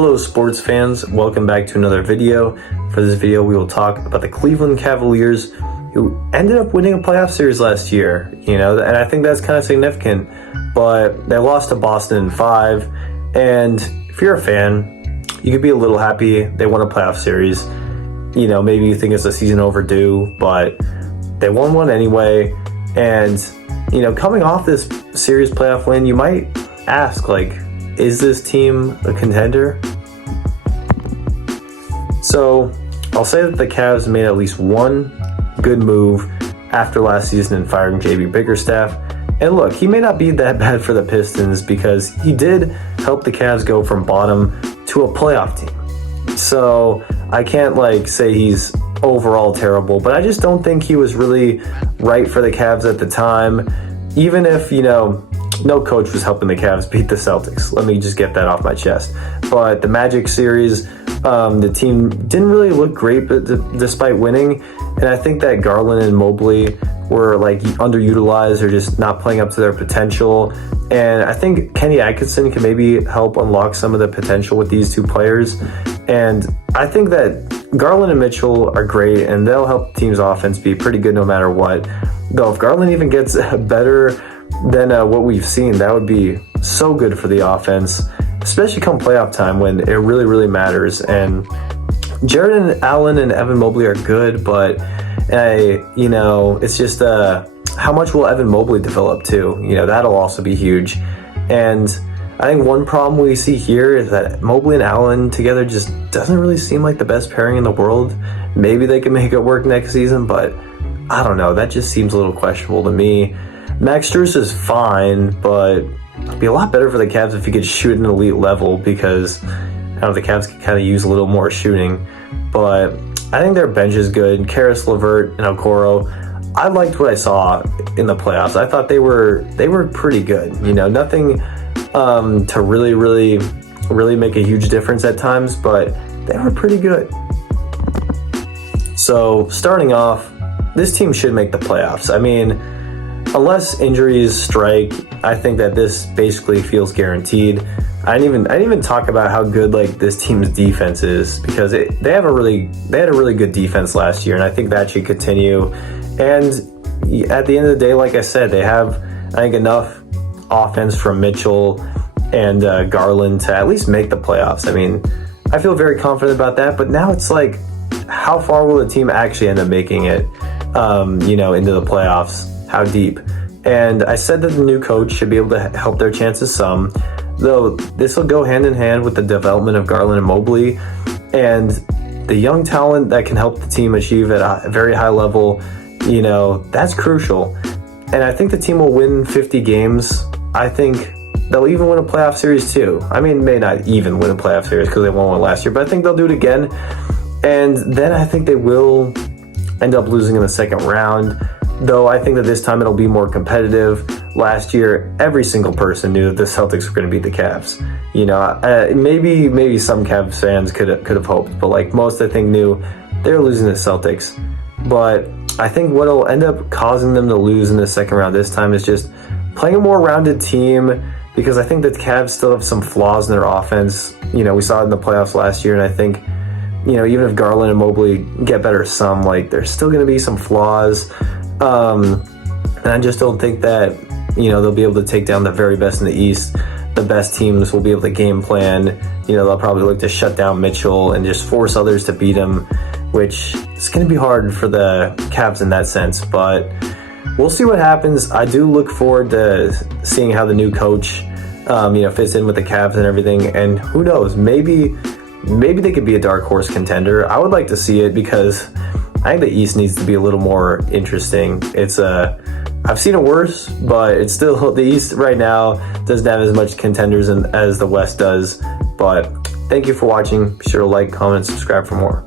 Hello sports fans, welcome back to another video. For this video we will talk about the Cleveland Cavaliers, who ended up winning a playoff series last year, and I think that's kind of significant, but they lost to Boston in 5, and if you're a fan, you could be a little happy they won a playoff series. Maybe you think it's a season overdue, but they won one anyway, and coming off this series playoff win, you might ask, is this team a contender? So I'll say that the Cavs made at least one good move after last season in firing JB Bickerstaff. And look, he may not be that bad for the Pistons because he did help the Cavs go from bottom to a playoff team. So I can't say he's overall terrible, but I just don't think he was really right for the Cavs at the time. Even if, no coach was helping the Cavs beat the Celtics. Let me just get that off my chest. But the Magic series, the team didn't really look great despite winning. And I think that Garland and Mobley were underutilized or just not playing up to their potential. And I think Kenny Atkinson can maybe help unlock some of the potential with these two players. And I think that Garland and Mitchell are great, and they'll help the team's offense be pretty good no matter what. Though if Garland even gets better than what we've seen, that would be so good for the offense, especially come playoff time when it really, really matters. And Jared Allen and Evan Mobley are good, but it's just how much will Evan Mobley develop too? That'll also be huge. And I think one problem we see here is that Mobley and Allen together just doesn't really seem like the best pairing in the world. Maybe they can make it work next season, but I don't know. That just seems a little questionable to me. Max Strus is fine, but it'd be a lot better for the Cavs if he could shoot at an elite level, because the Cavs could kind of use a little more shooting. But I think their bench is good. Karis LeVert and Okoro, I liked what I saw in the playoffs. I thought they were pretty good. Nothing to really make a huge difference at times, but they were pretty good. So starting off, this team should make the playoffs. I mean, unless injuries strike, I think that this basically feels guaranteed. I didn't even talk about how good this team's defense is, because they had a really good defense last year, and I think that should continue. And at the end of the day, like I said, they have, I think, enough offense from Mitchell and Garland to at least make the playoffs. I mean, I feel very confident about that, but now it's how far will the team actually end up making it, into the playoffs? How deep? And I said that the new coach should be able to help their chances some, though this will go hand in hand with the development of Garland and Mobley and the young talent that can help the team achieve at a very high level. That's crucial. And I think the team will win 50 games. I think they'll even win a playoff series too. I mean, may not even win a playoff series because they won one last year, but I think they'll do it again. And then I think they will end up losing in the second round, though I think that this time it'll be more competitive. Last year, every single person knew that the Celtics were going to beat the Cavs. Maybe some Cavs fans could have hoped, but most, I think, knew they were losing the Celtics. But I think what will end up causing them to lose in the second round this time is just playing a more rounded team, because I think that the Cavs still have some flaws in their offense. We saw it in the playoffs last year, and I think, even if Garland and Mobley get better some, there's still going to be some flaws. And I just don't think that, they'll be able to take down the very best in the East. The best teams will be able to game plan. They'll probably look to shut down Mitchell and just force others to beat him, which is going to be hard for the Cavs in that sense. But we'll see what happens. I do look forward to seeing how the new coach, fits in with the Cavs and everything. And who knows, maybe they could be a dark horse contender. I would like to see it, because I think the East needs to be a little more interesting. I've seen it worse, but it's still, the East right now doesn't have as much contenders as the West does. But thank you for watching. Be sure to like, comment, and subscribe for more.